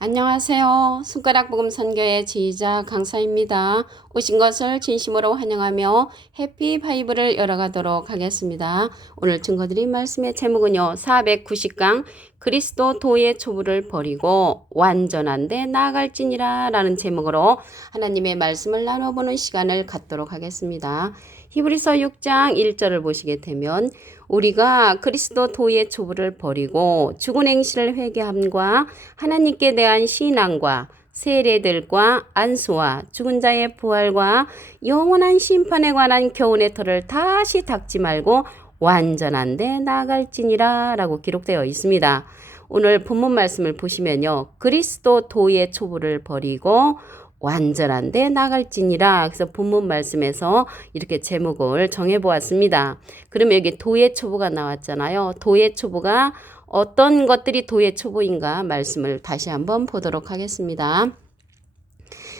안녕하세요. 손가락 복음 선교의 지휘자 강사입니다. 오신 것을 진심으로 환영하며 해피 바이블을 열어가도록 하겠습니다. 오늘 증거드린 말씀의 제목은요. 490강 그리스도 도의 초부를 버리고 완전한 데 나아갈지니라 라는 제목으로 하나님의 말씀을 나눠보는 시간을 갖도록 하겠습니다. 히브리서 6장 1절을 보시게 되면 우리가 그리스도 도의 초부를 버리고 죽은 행실을 회개함과 하나님께 대한 신앙과 세례들과 안수와 죽은 자의 부활과 영원한 심판에 관한 교훈의 터를 다시 닦지 말고 완전한 데 나아갈지니라 라고 기록되어 있습니다. 오늘 본문 말씀을 보시면요. 그리스도 도의 초부를 버리고 완전한 데 나갈지니라. 그래서 본문 말씀에서 이렇게 제목을 정해보았습니다. 그러면 여기 도의 초보가 나왔잖아요. 도의 초보가 어떤 것들이 도의 초보인가 말씀을 다시 한번 보도록 하겠습니다.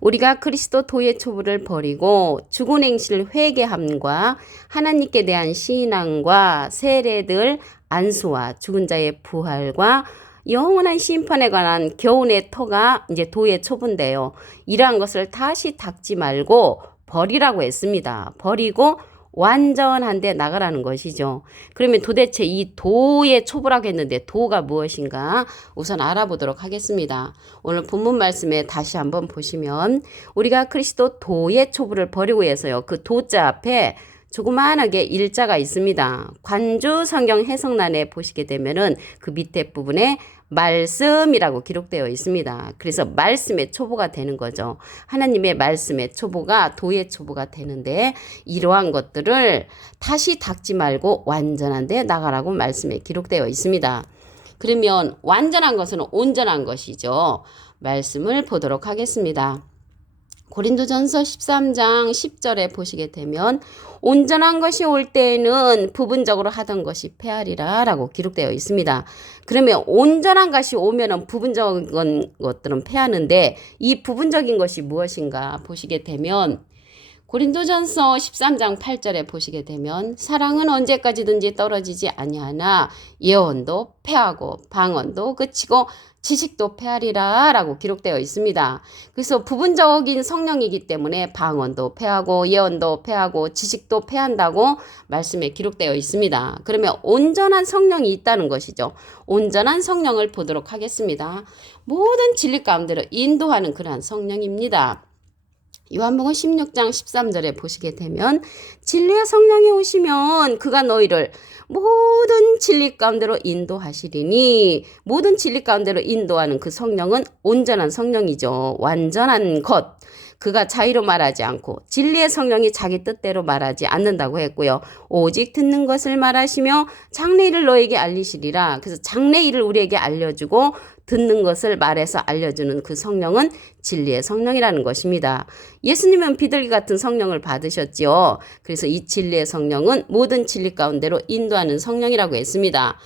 우리가 그리스도 도의 초부를 버리고 죽은 행실 회개함과 하나님께 대한 신앙과 세례들 안수와 죽은 자의 부활과 영원한 심판에 관한 교훈의 터가 이제 도의 초부인데요. 이러한 것을 다시 닦지 말고 버리라고 했습니다. 버리고 완전한 데 나가라는 것이죠. 그러면 도대체 이 도의 초부라고 했는데 도가 무엇인가 우선 알아보도록 하겠습니다. 오늘 본문 말씀에 다시 한번 보시면 우리가 그리스도 도의 초부를 버리고 해서요. 그 도자 앞에 조그만하게 일자가 있습니다. 관주 성경 해석란에 보시게 되면은 그 밑에 부분에 말씀이라고 기록되어 있습니다. 그래서 말씀의 초보가 되는 거죠. 하나님의 말씀의 초보가 도의 초보가 되는데 이러한 것들을 다시 닦지 말고 완전한 데 나가라고 말씀에 기록되어 있습니다. 그러면 완전한 것은 온전한 것이죠. 말씀을 보도록 하겠습니다. 고린도전서 13장 10절에 보시게 되면 온전한 것이 올 때에는 부분적으로 하던 것이 패하리라 라고 기록되어 있습니다. 그러면 온전한 것이 오면은 부분적인 것들은 패하는데 이 부분적인 것이 무엇인가 보시게 되면 고린도전서 13장 8절에 보시게 되면 사랑은 언제까지든지 떨어지지 아니하나 예언도 패하고 방언도 그치고 지식도 패하리라 라고 기록되어 있습니다. 그래서 부분적인 성령이기 때문에 방언도 패하고 예언도 패하고 지식도 패한다고 말씀에 기록되어 있습니다. 그러면 온전한 성령이 있다는 것이죠. 온전한 성령을 보도록 하겠습니다. 모든 진리 가운데로 인도하는 그러한 성령입니다. 요한복음 16장 13절에 보시게 되면 진리의 성령이 오시면 그가 너희를 모든 진리 가운데로 인도하시리니 모든 진리 가운데로 인도하는 그 성령은 온전한 성령이죠. 완전한 것. 그가 자의로 말하지 않고 진리의 성령이 자기 뜻대로 말하지 않는다고 했고요. 오직 듣는 것을 말하시며 장래일을 너에게 알리시리라. 그래서 장래일을 우리에게 알려주고 듣는 것을 말해서 알려주는 그 성령은 진리의 성령이라는 것입니다. 예수님은 비둘기 같은 성령을 받으셨지요. 그래서 이 진리의 성령은 모든 진리 가운데로 인도하는 성령이라고 했습니다.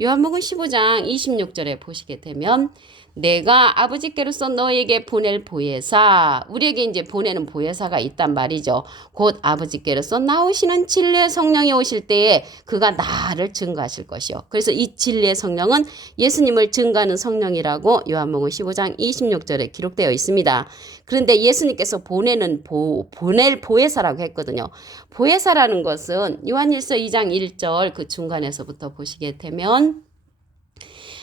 요한복음 15장 26절에 보시게 되면 내가 아버지께로서 너에게 보낼 보혜사, 우리에게 이제 보내는 보혜사가 있단 말이죠. 곧 아버지께로서 나오시는 진리의 성령이 오실 때에 그가 나를 증거하실 것이요. 그래서 이 진리의 성령은 예수님을 증거하는 성령이라고 요한복음 15장 26절에 기록되어 있습니다. 그런데 예수님께서 보낼 보혜사라고 했거든요. 보혜사라는 것은 요한일서 2장 1절 그 중간에서부터 보시게 되면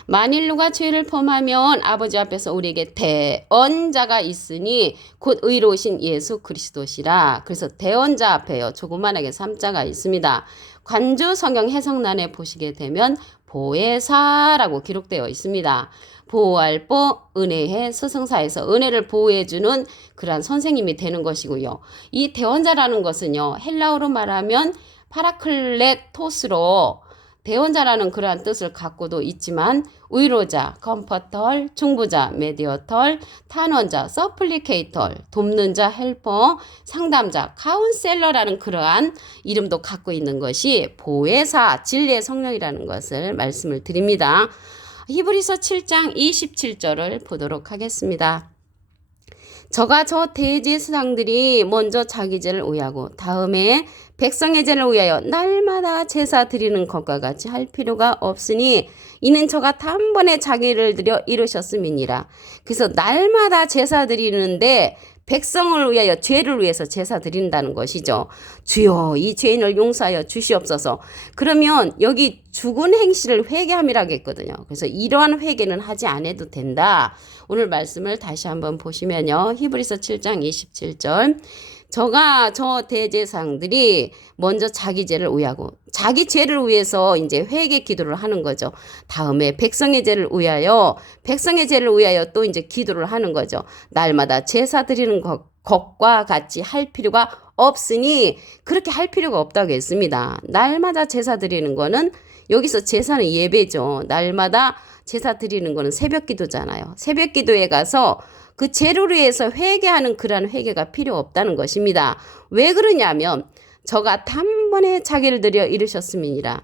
만일 누가 죄를 범하면 아버지 앞에서 우리에게 대언자가 있으니 곧 의로우신 예수 그리스도시라. 그래서 대언자 앞에요. 조그만하게 3자가 있습니다. 관주 성경 해석란에 보시게 되면 보혜사라고 기록되어 있습니다. 보호할 보, 은혜의 스승사에서 은혜를 보호해주는 그러한 선생님이 되는 것이고요. 이 대언자라는 것은요. 헬라어로 말하면 파라클레토스로 대언자라는 그러한 뜻을 갖고도 있지만 위로자, 컴퍼터, 중보자, 메디어터, 탄원자, 서플리케이터, 돕는 자, 헬퍼, 상담자, 카운셀러라는 그러한 이름도 갖고 있는 것이 보혜사, 진리의 성령이라는 것을 말씀을 드립니다. 히브리서 7장 27절을 보도록 하겠습니다. 저가 저 대제사장들이 먼저 자기 죄를 오해하고 다음에 백성의 죄를 위하여 날마다 제사 드리는 것과 같이 할 필요가 없으니 이는 저가 단번에 자기를 들여 이루셨음이니라. 그래서 날마다 제사 드리는데 백성을 위하여 죄를 위해서 제사 드린다는 것이죠. 주여 이 죄인을 용서하여 주시옵소서. 그러면 여기 죽은 행실을 회개함이라고 했거든요. 그래서 이러한 회개는 하지 않아도 된다. 오늘 말씀을 다시 한번 보시면요. 히브리서 7장 27절. 저 대제사장들이 먼저 자기 죄를 위하고 자기 죄를 위해서 이제 회개 기도를 하는 거죠. 다음에 백성의 죄를 위하여 또 이제 기도를 하는 거죠. 날마다 제사 드리는 것과 같이 할 필요가 없으니 그렇게 할 필요가 없다고 했습니다. 날마다 제사 드리는 거는 여기서 제사는 예배죠. 날마다 제사 드리는 거는 새벽 기도잖아요. 새벽 기도에 가서 그 죄를 위해서 회개하는 그러한 회개가 필요 없다는 것입니다. 왜 그러냐면 저가 단번에 자기를 들여 이루셨음이니라.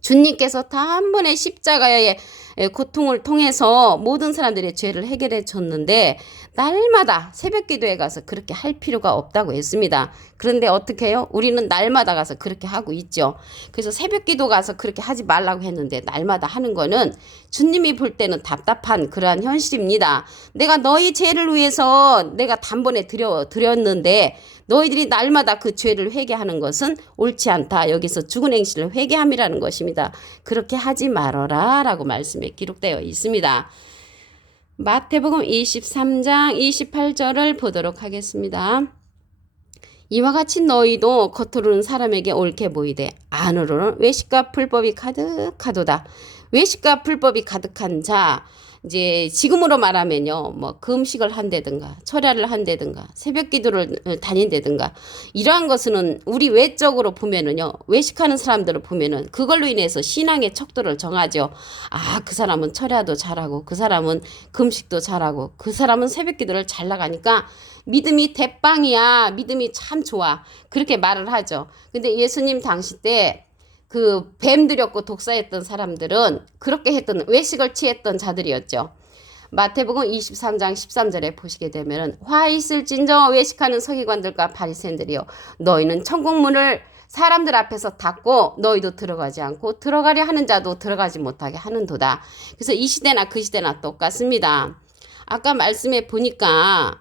주님께서 단번에 십자가의 고통을 통해서 모든 사람들의 죄를 해결해 줬는데 날마다 새벽 기도에 가서 그렇게 할 필요가 없다고 했습니다. 그런데 어떻게 해요? 우리는 날마다 가서 그렇게 하고 있죠. 그래서 새벽 기도 가서 그렇게 하지 말라고 했는데 날마다 하는 거는 주님이 볼 때는 답답한 그러한 현실입니다. 내가 너희 죄를 위해서 내가 단번에 드렸는데 너희들이 날마다 그 죄를 회개하는 것은 옳지 않다. 여기서 죽은 행실을 회개함이라는 것입니다. 그렇게 하지 말아라 라고 말씀에 기록되어 있습니다. 마태복음 23장 28절을 보도록 하겠습니다. 이와 같이 너희도 겉으로는 사람에게 옳게 보이되 안으로는 외식과 불법이 가득하도다. 외식과 불법이 가득한 자, 이제 지금으로 말하면요, 뭐 금식을 한다든가 철야를 한다든가 새벽 기도를 다닌다든가 이러한 것은 우리 외적으로 보면은요, 외식하는 사람들을 보면은 그걸로 인해서 신앙의 척도를 정하죠. 아, 그 사람은 철야도 잘하고 그 사람은 금식도 잘하고 그 사람은 새벽 기도를 잘 나가니까 믿음이 대빵이야, 믿음이 참 좋아, 그렇게 말을 하죠. 근데 예수님 당시 때 그 뱀 들였고 독사했던 사람들은 그렇게 했던 외식을 취했던 자들이었죠. 마태복음 23장 13절에 보시게 되면 화 있을진저 외식하는 서기관들과 바리새인들이여 너희는 천국문을 사람들 앞에서 닫고 너희도 들어가지 않고 들어가려 하는 자도 들어가지 못하게 하는도다. 그래서 이 시대나 그 시대나 똑같습니다. 아까 말씀에 보니까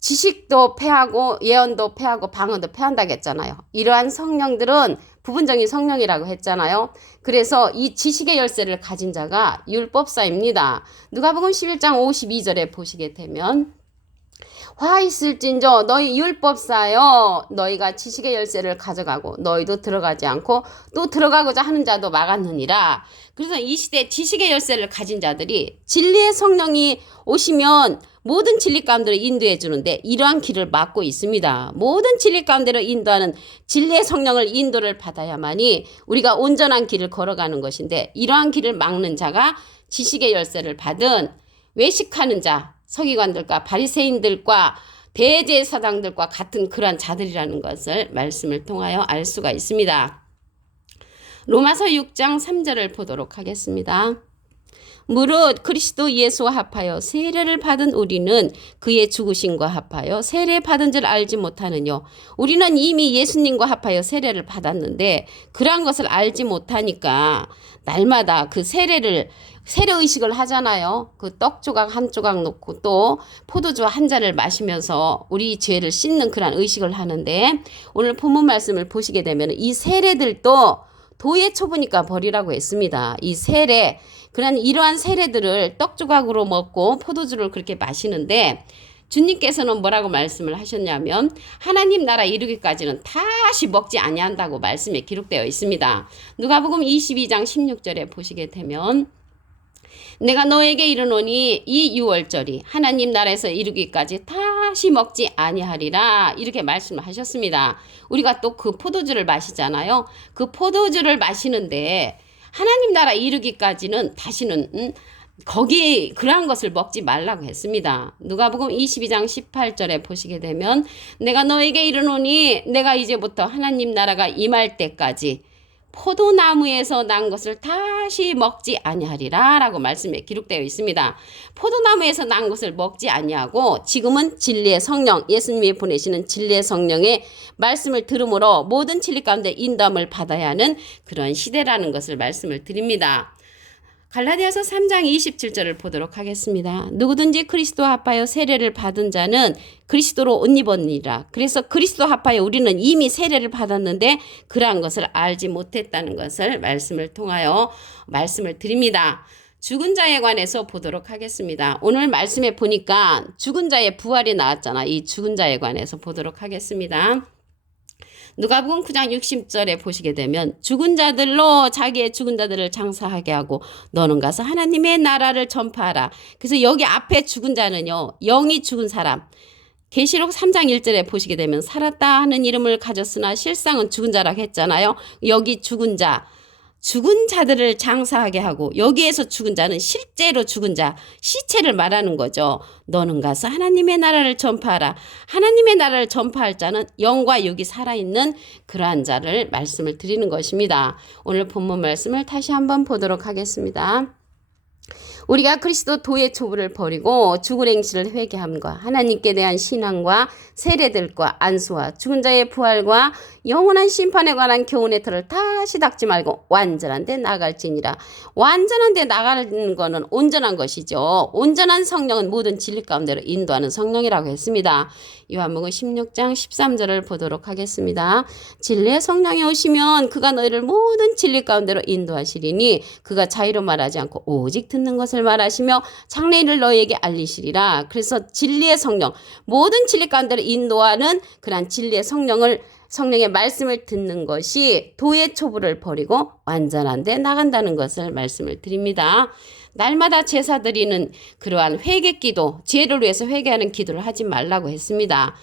지식도 패하고 예언도 패하고 방언도 패한다고 했잖아요. 이러한 성령들은 부분적인 성령이라고 했잖아요. 그래서 이 지식의 열쇠를 가진 자가 율법사입니다. 누가복음 11장 52절에 보시게 되면 화 있을진저 너희 율법사여 너희가 지식의 열쇠를 가져가고 너희도 들어가지 않고 또 들어가고자 하는 자도 막았느니라. 그래서 이 시대 지식의 열쇠를 가진 자들이 진리의 성령이 오시면 모든 진리 가운데로 인도해 주는데 이러한 길을 막고 있습니다. 모든 진리 가운데로 인도하는 진리의 성령을 인도를 받아야만이 우리가 온전한 길을 걸어가는 것인데 이러한 길을 막는 자가 지식의 열쇠를 받은 외식하는 자, 서기관들과 바리새인들과 대제사장들과 같은 그러한 자들이라는 것을 말씀을 통하여 알 수가 있습니다. 로마서 6장 3절을 보도록 하겠습니다. 무릇 그리스도 예수와 합하여 세례를 받은 우리는 그의 죽으심과 합하여 세례 받은 줄 알지 못하느뇨. 우리는 이미 예수님과 합하여 세례를 받았는데 그러한 것을 알지 못하니까 날마다 그 세례의식을 하잖아요. 그 떡 조각 한 조각 놓고 또 포도주 한 잔을 마시면서 우리 죄를 씻는 그런 의식을 하는데 오늘 본문 말씀을 보시게 되면 이 세례들도 도의 초보니까 버리라고 했습니다. 이 세례, 그런 이러한 세례들을 떡 조각으로 먹고 포도주를 그렇게 마시는데 주님께서는 뭐라고 말씀을 하셨냐면 하나님 나라 이루기까지는 다시 먹지 아니한다고 말씀에 기록되어 있습니다. 누가복음 22장 16절에 보시게 되면 내가 너에게 이르노니 이 유월절이 하나님 나라에서 이루기까지 다시 먹지 아니하리라 이렇게 말씀을 하셨습니다. 우리가 또 그 포도주를 마시잖아요. 그 포도주를 마시는데 하나님 나라 이루기까지는 다시는 거기 그러한 것을 먹지 말라고 했습니다. 누가복음 22장 18절에 보시게 되면 내가 너에게 이르노니 내가 이제부터 하나님 나라가 임할 때까지 포도나무에서 난 것을 다시 먹지 아니하리라 라고 말씀에 기록되어 있습니다. 포도나무에서 난 것을 먹지 아니하고 지금은 진리의 성령, 예수님이 보내시는 진리의 성령의 말씀을 들음으로 모든 진리 가운데 인도함을 받아야 하는 그런 시대라는 것을 말씀을 드립니다. 갈라디아서 3장 27절을 보도록 하겠습니다. 누구든지 그리스도와 합하여 세례를 받은 자는 그리스도로 옷 입었느니라. 그래서 그리스도 합하여 우리는 이미 세례를 받았는데 그러한 것을 알지 못했다는 것을 말씀을 통하여 말씀을 드립니다. 죽은 자에 관해서 보도록 하겠습니다. 오늘 말씀에 보니까 죽은 자의 부활이 나왔잖아. 이 죽은 자에 관해서 보도록 하겠습니다. 누가복음 9장 60절에 보시게 되면 죽은 자들로 자기의 죽은 자들을 장사하게 하고 너는 가서 하나님의 나라를 전파하라. 그래서 여기 앞에 죽은 자는요, 영이 죽은 사람. 계시록 3장 1절에 보시게 되면 살았다 하는 이름을 가졌으나 실상은 죽은 자라고 했잖아요. 여기 죽은 자. 죽은 자들을 장사하게 하고 여기에서 죽은 자는 실제로 죽은 자, 시체를 말하는 거죠. 너는 가서 하나님의 나라를 전파하라. 하나님의 나라를 전파할 자는 영과 육이 살아있는 그러한 자를 말씀을 드리는 것입니다. 오늘 본문 말씀을 다시 한번 보도록 하겠습니다. 우리가 그리스도 도의 초부를 버리고 죽은 행실을 회개함과 하나님께 대한 신앙과 세례들과 안수와 죽은 자의 부활과 영원한 심판에 관한 교훈의 틀을 다시 닦지 말고 완전한 데 나갈지니라. 완전한 데 나가는 거는 온전한 것이죠. 온전한 성령은 모든 진리 가운데로 인도하는 성령이라고 했습니다. 요한복음 16장 13절을 보도록 하겠습니다. 진리의 성령이 오시면 그가 너희를 모든 진리 가운데로 인도하시리니 그가 자유로 말하지 않고 오직 듣는 것을 말하시며 장래일을 너희에게 알리시리라. 그래서 진리의 성령, 모든 진리 가운데로 인도하는 그러한 진리의 성령의 말씀을 듣는 것이 도의 초부를 버리고 완전한 데 나간다는 것을 말씀을 드립니다. 날마다 제사 드리는 그러한 회개기도, 죄를 위해서 회개하는 기도를 하지 말라고 했습니다.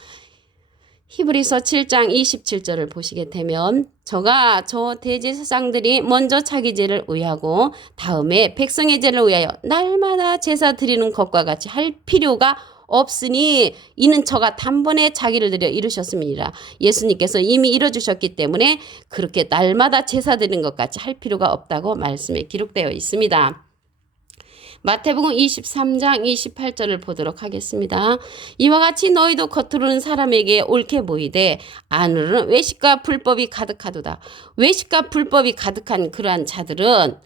히브리서 7장 27절을 보시게 되면 저 대제사장들이 먼저 자기 죄를 의하고 다음에 백성의 죄를 위하여 날마다 제사 드리는 것과 같이 할 필요가 없으니 이는 저가 단번에 자기를 드려 이루셨습니다. 예수님께서 이미 이뤄주셨기 때문에 그렇게 날마다 제사 드리는 것 같이 할 필요가 없다고 말씀에 기록되어 있습니다. 마태복음 23장 28절을 보도록 하겠습니다. 이와 같이 너희도 겉으로는 사람에게 옳게 보이되 안으로는 외식과 불법이 가득하도다. 외식과 불법이 가득한 그러한 자들은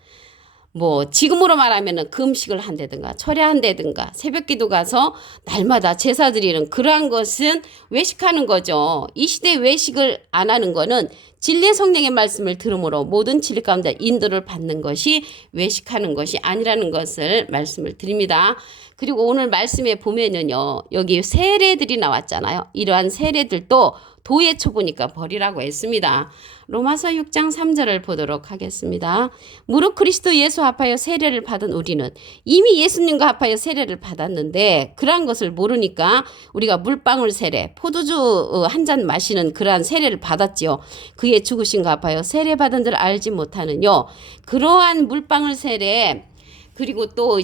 지금으로 말하면은 금식을 한다든가 철야한다든가 새벽기도 가서 날마다 제사 드리는 그러한 것은 외식하는 거죠. 이 시대에 외식을 안 하는 거는 진리의 성령의 말씀을 들음으로 모든 진리 가운데 인도를 받는 것이 외식하는 것이 아니라는 것을 말씀을 드립니다. 그리고 오늘 말씀에 보면은요, 여기 세례들이 나왔잖아요. 이러한 세례들도 도의 초보니까 버리라고 했습니다. 로마서 6장 3절을 보도록 하겠습니다. 무릇 그리스도 예수 합하여 세례를 받은 우리는 이미 예수님과 합하여 세례를 받았는데 그러한 것을 모르니까 우리가 물방울 세례, 포도주 한 잔 마시는 그러한 세례를 받았지요. 그의 죽으심과 합하여 세례 받은 줄 알지 못하느뇨. 그러한 물방울 세례 그리고 또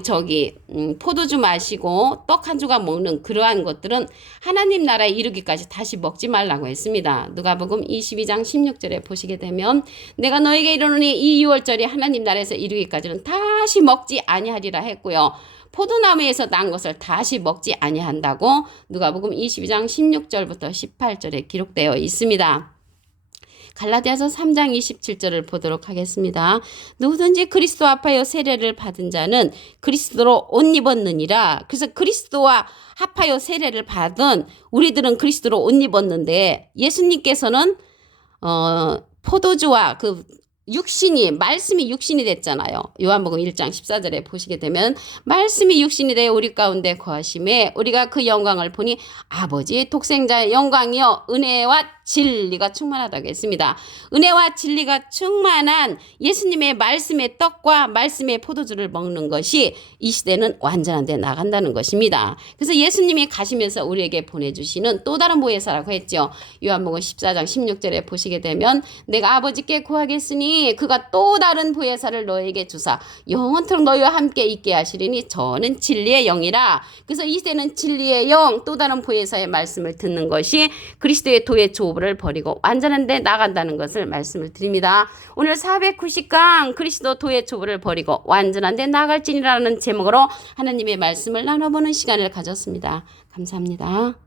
포도주 마시고 떡 한 조각 먹는 그러한 것들은 하나님 나라에 이르기까지 다시 먹지 말라고 했습니다. 누가복음 22장 16절에 보시게 되면 내가 너에게 이르노니 이 유월절이 하나님 나라에서 이르기까지는 다시 먹지 아니하리라 했고요. 포도나무에서 난 것을 다시 먹지 아니한다고 누가복음 22장 16절부터 18절에 기록되어 있습니다. 갈라디아서 3장 27절을 보도록 하겠습니다. 누구든지 그리스도 합하여 세례를 받은 자는 그리스도로 옷 입었느니라. 그래서 그리스도와 합하여 세례를 받은 우리들은 그리스도로 옷 입었는데 예수님께서는 포도주와 말씀이 육신이 됐잖아요. 요한복음 1장 14절에 보시게 되면 말씀이 육신이 되어 우리 가운데 거하심에 우리가 그 영광을 보니 아버지의 독생자의 영광이요 은혜와 진리가 충만하다고 했습니다. 은혜와 진리가 충만한 예수님의 말씀의 떡과 말씀의 포도주를 먹는 것이 이 시대는 완전한 데 나간다는 것입니다. 그래서 예수님이 가시면서 우리에게 보내주시는 또 다른 보혜사라고 했죠. 요한복음 14장 16절에 보시게 되면 내가 아버지께 구하겠으니 그가 또 다른 보혜사를 너에게 주사 영원토록 너희와 함께 있게 하시리니 저는 진리의 영이라. 그래서 이 시대는 진리의 영 또 다른 보혜사의 말씀을 듣는 것이 그리스도의 도의 조 조부를 버리고 완전한 데 나간다는 것을 말씀을 드립니다. 오늘 490강 그리스도 도의 조부를 버리고 완전한 데 나갈지니라는 제목으로 하나님의 말씀을 나눠보는 시간을 가졌습니다. 감사합니다.